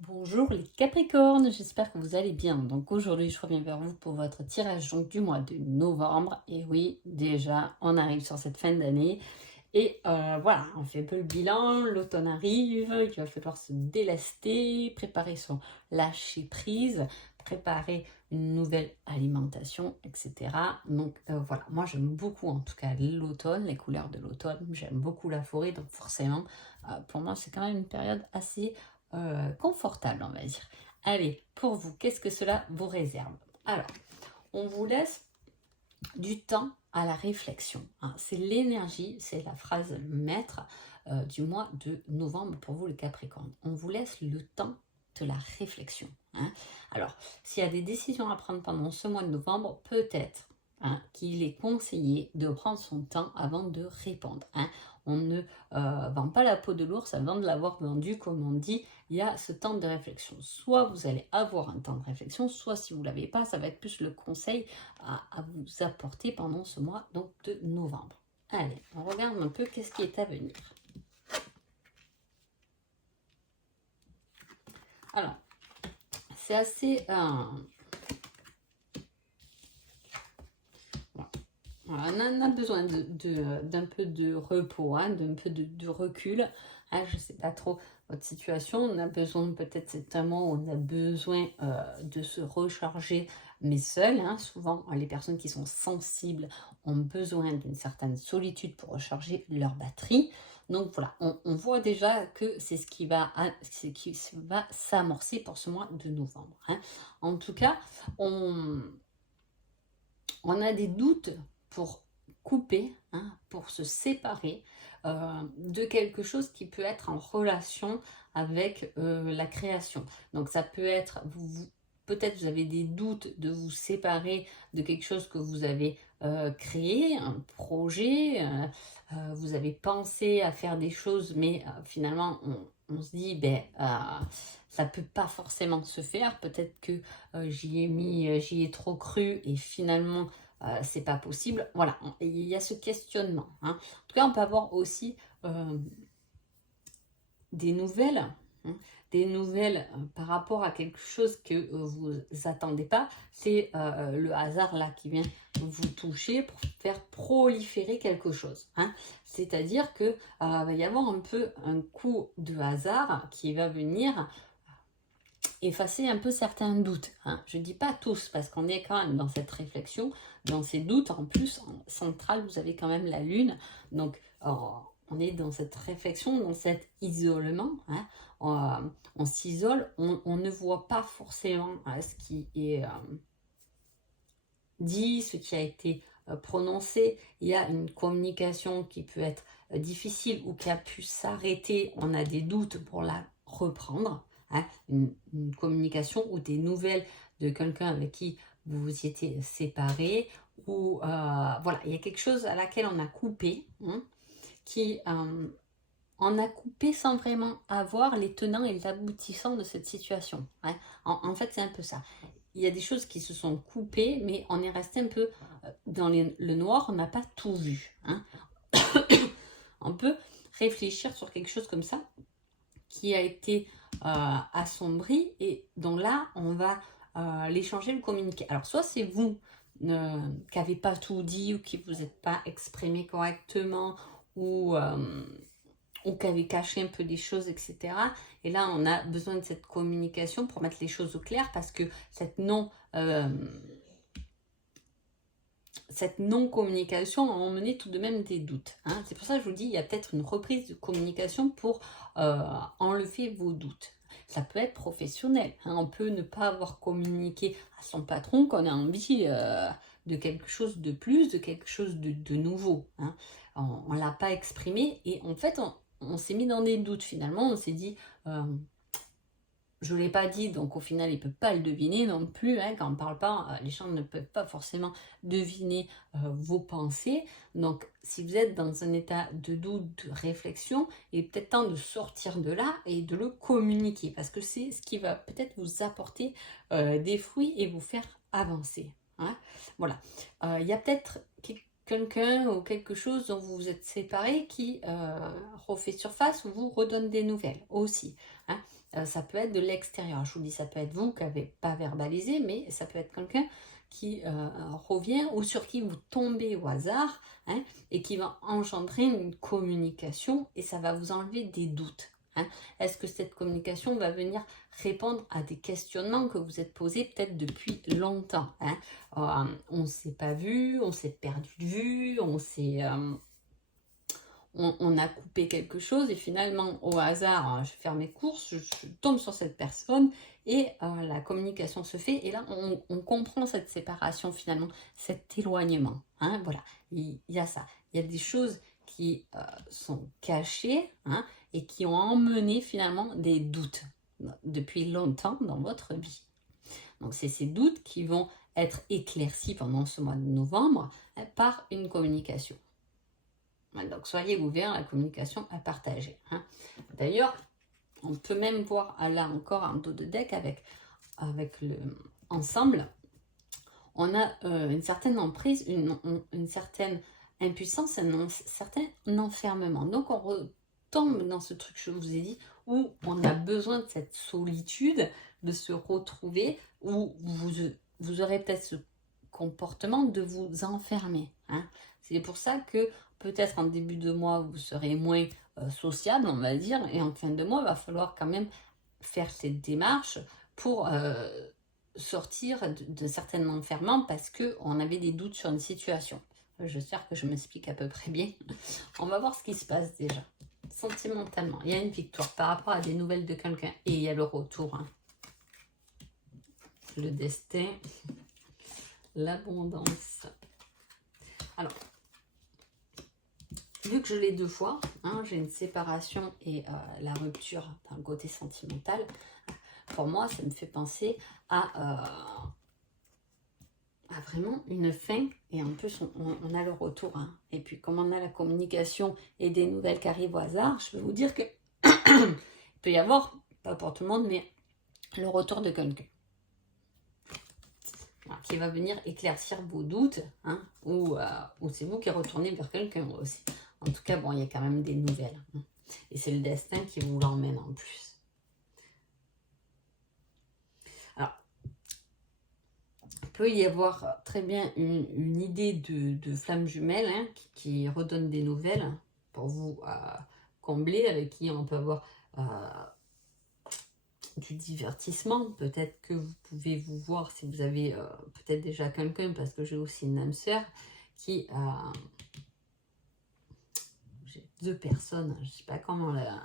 Bonjour les Capricornes, j'espère que vous allez bien. Donc aujourd'hui, je reviens vers vous pour votre tirage donc, du mois de novembre. Et oui, déjà, on arrive sur cette fin d'année. Et voilà, on fait un peu le bilan, l'automne arrive, il va falloir se délester, préparer son lâcher prise, préparer une nouvelle alimentation, etc. Donc voilà, moi j'aime beaucoup en tout cas l'automne, les couleurs de l'automne, j'aime beaucoup la forêt, donc forcément, pour moi c'est quand même une période assez confortable, on va dire. Allez, pour vous, qu'est-ce que cela vous réserve? Alors, on vous laisse du temps à la réflexion, hein. C'est l'énergie, c'est la phrase maître du mois de novembre pour vous, le Capricorne. On vous laisse le temps de la réflexion, hein. Alors, s'il y a des décisions à prendre pendant ce mois de novembre, peut-être qu'il est conseillé de prendre son temps avant de répondre, hein. On ne vend pas la peau de l'ours avant de l'avoir vendu, comme on dit. Il y a ce temps de réflexion. Soit vous allez avoir un temps de réflexion, soit si vous ne l'avez pas, ça va être plus le conseil à vous apporter pendant ce mois donc, de novembre. Allez, on regarde un peu qu'est-ce qui est à venir. Alors, c'est assez... Voilà, on a besoin d'un peu de repos, hein, d'un peu de recul. Hein, je ne sais pas trop votre situation. On a besoin, peut-être c'est un mois où on a besoin de se recharger, mais seul. Hein, souvent, les personnes qui sont sensibles ont besoin d'une certaine solitude pour recharger leur batterie. Donc voilà, on voit déjà que c'est ce qui va s'amorcer pour ce mois de novembre, hein. En tout cas, on a des doutes pour couper, hein, pour se séparer de quelque chose qui peut être en relation avec la création. Donc ça peut être, peut-être vous avez des doutes de vous séparer de quelque chose que vous avez créé, un projet, vous avez pensé à faire des choses, mais finalement on se dit, ben, ça peut pas forcément se faire. Peut-être que j'y ai trop cru et finalement c'est pas possible. Voilà, il y a ce questionnement, hein. En tout cas, on peut avoir aussi des nouvelles, hein, par rapport à quelque chose que vous attendez pas. C'est le hasard là qui vient vous toucher pour faire proliférer quelque chose, hein. C'est-à-dire que va y avoir un peu un coup de hasard qui va venir effacer un peu certains doutes, hein. Je ne dis pas tous, parce qu'on est quand même dans cette réflexion, dans ces doutes. En plus, en centrale, vous avez quand même la Lune. Donc, on est dans cette réflexion, dans cet isolement, hein. On s'isole, on ne voit pas forcément ce qui est dit, ce qui a été prononcé. Il y a une communication qui peut être difficile ou qui a pu s'arrêter. On a des doutes pour la reprendre, hein. Une communication ou des nouvelles de quelqu'un avec qui vous vous étiez séparés, ou voilà, il y a quelque chose à laquelle on a coupé, hein, qui on a coupé sans vraiment avoir les tenants et les aboutissants de cette situation, hein. En fait, c'est un peu ça. Il y a des choses qui se sont coupées, mais on est resté un peu dans le noir, on n'a pas tout vu, hein. On peut réfléchir sur quelque chose comme ça, qui a été assombri, et dont là, on va l'échanger, le communiquer. Alors, soit c'est vous qui n'avez pas tout dit, ou qui vous êtes pas exprimé correctement, ou qui avez caché un peu des choses, etc. Et là, on a besoin de cette communication pour mettre les choses au clair, parce que cette non-communication a emmené tout de même des doutes, hein. C'est pour ça que je vous dis, il y a peut-être une reprise de communication pour enlever vos doutes. Ça peut être professionnel, hein. On peut ne pas avoir communiqué à son patron qu'on a envie de quelque chose de plus, de quelque chose de nouveau, hein. On ne l'a pas exprimé, et en fait, on s'est mis dans des doutes finalement. On s'est dit, je ne l'ai pas dit, donc au final, il ne peut pas le deviner non plus, hein. Quand on ne parle pas, les gens ne peuvent pas forcément deviner vos pensées. Donc, si vous êtes dans un état de doute, de réflexion, il est peut-être temps de sortir de là et de le communiquer, parce que c'est ce qui va peut-être vous apporter des fruits et vous faire avancer, hein. Voilà. Il y a peut-être quelqu'un ou quelque chose dont vous vous êtes séparés qui refait surface ou vous redonne des nouvelles aussi. hein. Ça peut être de l'extérieur. Je vous dis, ça peut être vous qui n'avez pas verbalisé, mais ça peut être quelqu'un qui revient ou sur qui vous tombez au hasard, hein, et qui va engendrer une communication et ça va vous enlever des doutes. Hein. Est-ce que cette communication va venir répondre à des questionnements que vous êtes posés peut-être depuis longtemps, hein. On ne s'est pas vu, on s'est perdu de vue, on a coupé quelque chose et finalement au hasard, je vais faire mes courses, je tombe sur cette personne et la communication se fait et là on comprend cette séparation finalement, cet éloignement, hein, voilà, il y a ça, il y a des choses qui sont cachées, hein, et qui ont emmené finalement des doutes depuis longtemps dans votre vie. Donc c'est ces doutes qui vont être éclaircis pendant ce mois de novembre, hein, par une communication. Donc soyez ouverts à la communication à partager, hein. D'ailleurs, on peut même voir là encore un dos de deck avec le ensemble. On a une certaine emprise, une certaine impuissance, un certain enfermement. Donc on retombe dans ce truc que je vous ai dit, où on a besoin de cette solitude, de se retrouver, où vous aurez peut-être ce comportement de vous enfermer, hein. C'est pour ça que peut-être en début de mois, vous serez moins sociable, on va dire, et en fin de mois, il va falloir quand même faire cette démarche pour sortir de certains enfermements parce qu'on avait des doutes sur une situation. J'espère que je m'explique à peu près bien. On va voir ce qui se passe déjà. Sentimentalement, il y a une victoire par rapport à des nouvelles de quelqu'un et il y a le retour, hein. Le destin, l'abondance. Alors, vu que je l'ai deux fois, hein, j'ai une séparation et la rupture d'un côté sentimental, pour moi, ça me fait penser à vraiment une fin. Et en plus, on a le retour, hein. Et puis, comme on a la communication et des nouvelles qui arrivent au hasard, je peux vous dire que il peut y avoir, pas pour tout le monde, mais le retour de quelqu'un. Voilà, qui va venir éclaircir vos doutes, hein, ou c'est vous qui retournez vers quelqu'un aussi. En tout cas, bon, il y a quand même des nouvelles, hein. Et c'est le destin qui vous l'emmène en plus. Alors, il peut y avoir très bien une idée de flamme jumelle, hein, qui redonne des nouvelles pour vous combler, avec qui on peut avoir du divertissement. Peut-être que vous pouvez vous voir si vous avez peut-être déjà quelqu'un, parce que j'ai aussi une âme sœur qui j'ai deux personnes, je sais pas comment la...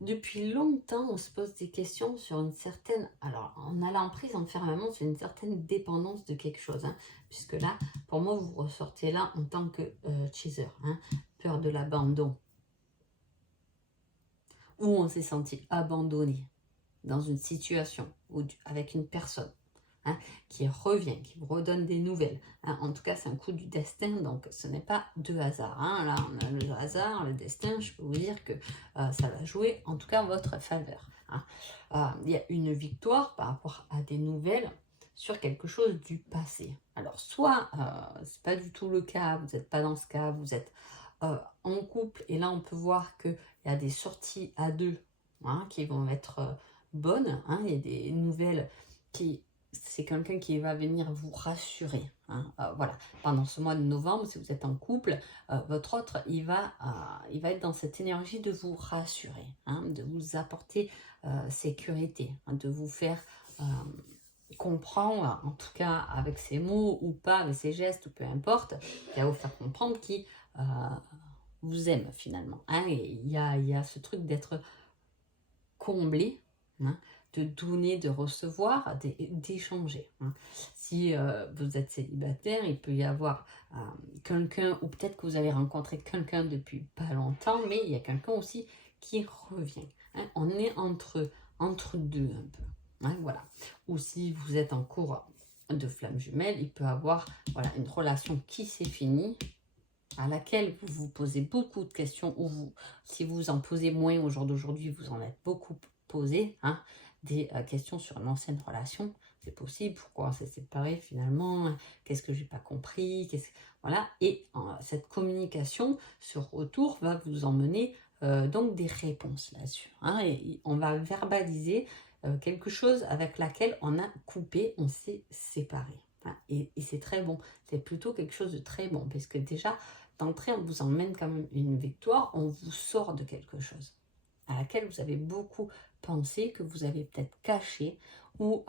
Depuis longtemps, on se pose des questions sur une certaine... Alors, on a l'emprise enfermement sur une certaine dépendance de quelque chose, hein, puisque là, pour moi, vous ressortez là en tant que chaser, hein, peur de l'abandon. Où on s'est senti abandonné dans une situation ou avec une personne, hein, qui revient, qui vous redonne des nouvelles, hein. En tout cas, c'est un coup du destin, donc ce n'est pas de hasard, hein. Là, on a le hasard, le destin, je peux vous dire que ça va jouer en tout cas en votre faveur, hein. Il y a une victoire par rapport à des nouvelles sur quelque chose du passé. Alors, soit c'est pas du tout le cas, vous n'êtes pas dans ce cas, vous êtes en couple, et là, on peut voir qu'il y a des sorties à deux, hein, qui vont être bonnes, hein. Il y a des nouvelles qui... C'est quelqu'un qui va venir vous rassurer, hein. Voilà, pendant ce mois de novembre, si vous êtes en couple, votre autre, il va être dans cette énergie de vous rassurer, hein, de vous apporter sécurité, hein, de vous faire comprendre, en tout cas avec ses mots ou pas, avec ses gestes, ou peu importe, il va vous faire comprendre qu'il vous aime finalement, hein. Et il y a ce truc d'être comblé, hein, de donner, de recevoir, d'échanger, hein. Si vous êtes célibataire, il peut y avoir quelqu'un, ou peut-être que vous avez rencontré quelqu'un depuis pas longtemps, mais il y a quelqu'un aussi qui revient, hein. On est entre deux un peu, hein, voilà. Ou si vous êtes en cours de flamme jumelle, il peut y avoir, voilà, une relation qui s'est finie, à laquelle vous vous posez beaucoup de questions, ou si vous en posez moins au jour d'aujourd'hui, vous en êtes beaucoup posé, hein, des questions sur une ancienne relation. c'est possible, pourquoi on s'est séparés finalement, qu'est-ce que j'ai pas compris, voilà. Et cette communication, ce retour va vous emmener donc des réponses là-dessus, hein, et on va verbaliser quelque chose avec laquelle on a coupé, on s'est séparé. Voilà. Et c'est très bon, c'est plutôt quelque chose de très bon, parce que déjà, d'entrée, on vous emmène quand même une victoire, on vous sort de quelque chose à laquelle vous avez beaucoup pensé, que vous avez peut-être caché ou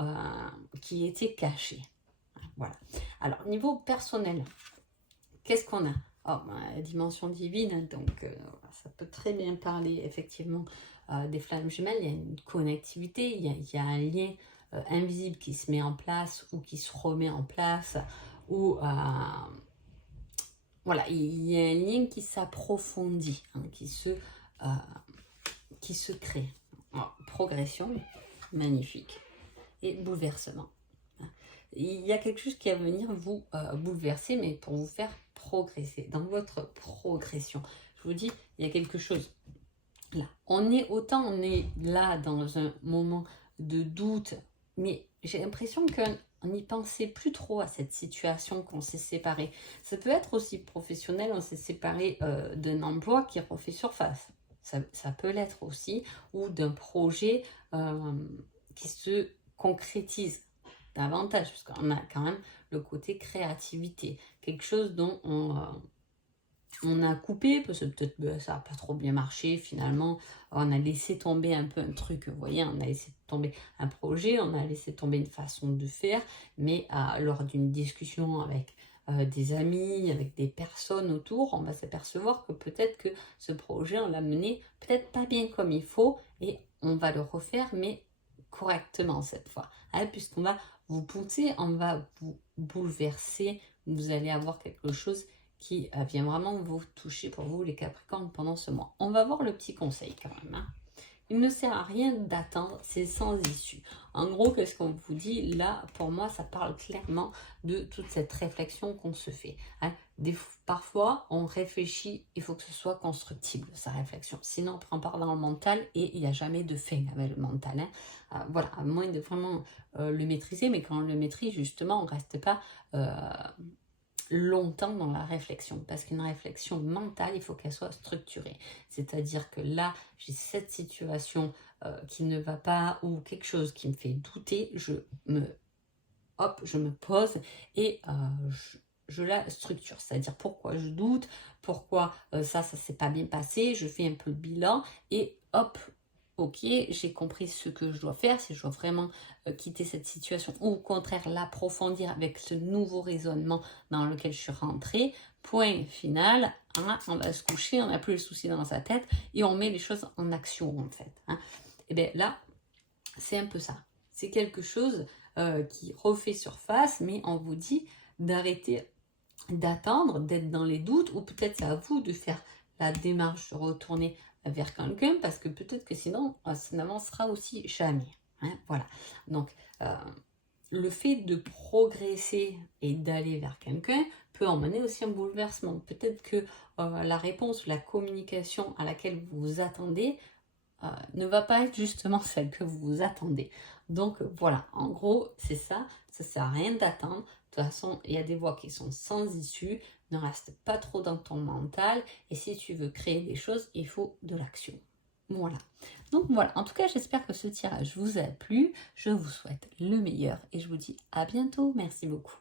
qui était caché. Voilà. Alors, niveau personnel, qu'est-ce qu'on a? Oh, la dimension divine, donc ça peut très bien parler effectivement des flammes jumelles. Il y a une connectivité, il y a un lien invisible qui se met en place ou qui se remet en place, ou voilà, il y a un lien qui s'approfondit, hein, qui se crée. Alors, progression, magnifique, et bouleversement. Il y a quelque chose qui va venir vous bouleverser, mais pour vous faire progresser dans votre progression. Je vous dis, il y a quelque chose là. On est là dans un moment de doute, mais j'ai l'impression qu'on n'y pensait plus trop à cette situation, qu'on s'est séparés. Ça peut être aussi professionnel, on s'est séparé d'un emploi qui refait surface. Ça peut l'être aussi, ou d'un projet qui se concrétise davantage, parce qu'on a quand même le côté créativité, quelque chose dont on a coupé, parce que peut-être ça n'a pas trop bien marché finalement, on a laissé tomber un peu un truc, vous voyez, on a laissé tomber un projet, on a laissé tomber une façon de faire, mais lors d'une discussion avec des amis, avec des personnes autour, on va s'apercevoir que peut-être que ce projet, on l'a mené peut-être pas bien comme il faut, et on va le refaire, mais correctement cette fois, hein, puisqu'on va vous pousser, on va vous bouleverser, vous allez avoir quelque chose qui vient vraiment vous toucher pour vous les Capricornes pendant ce mois. On va voir le petit conseil quand même, hein. Il ne sert à rien d'attendre, c'est sans issue. En gros, qu'est-ce qu'on vous dit là? Pour moi, ça parle clairement de toute cette réflexion qu'on se fait, hein. Parfois, on réfléchit, il faut que ce soit constructible, sa réflexion. Sinon, on prend part dans le mental et il n'y a jamais de fin avec le mental, hein. Voilà, à moins de vraiment le maîtriser, mais quand on le maîtrise, justement, on ne reste pas longtemps dans la réflexion, parce qu'une réflexion mentale, il faut qu'elle soit structurée, c'est-à-dire que là j'ai cette situation qui ne va pas, ou quelque chose qui me fait douter, je me pose et je la structure, c'est-à-dire pourquoi je doute, pourquoi ça s'est pas bien passé, je fais un peu le bilan et hop, ok, j'ai compris ce que je dois faire, si je dois vraiment quitter cette situation, ou au contraire l'approfondir avec ce nouveau raisonnement dans lequel je suis rentrée. Point final, hein, on va se coucher, on n'a plus le souci dans sa tête et on met les choses en action en fait, hein. Et bien là, c'est un peu ça. C'est quelque chose qui refait surface, mais on vous dit d'arrêter d'attendre, d'être dans les doutes, ou peut-être c'est à vous de faire la démarche de retourner vers quelqu'un, parce que peut-être que sinon ça n'avancera aussi jamais, hein, voilà. Donc le fait de progresser et d'aller vers quelqu'un peut emmener aussi un bouleversement. Peut-être que la réponse, la communication à laquelle vous vous attendez ne va pas être justement celle que vous vous attendez. Donc voilà, en gros, c'est ça. Ça sert à rien d'attendre. De toute façon, il y a des voies qui sont sans issue. Ne reste pas trop dans ton mental. Et si tu veux créer des choses, il faut de l'action. Voilà. Donc voilà, en tout cas, j'espère que ce tirage vous a plu. Je vous souhaite le meilleur et je vous dis à bientôt. Merci beaucoup.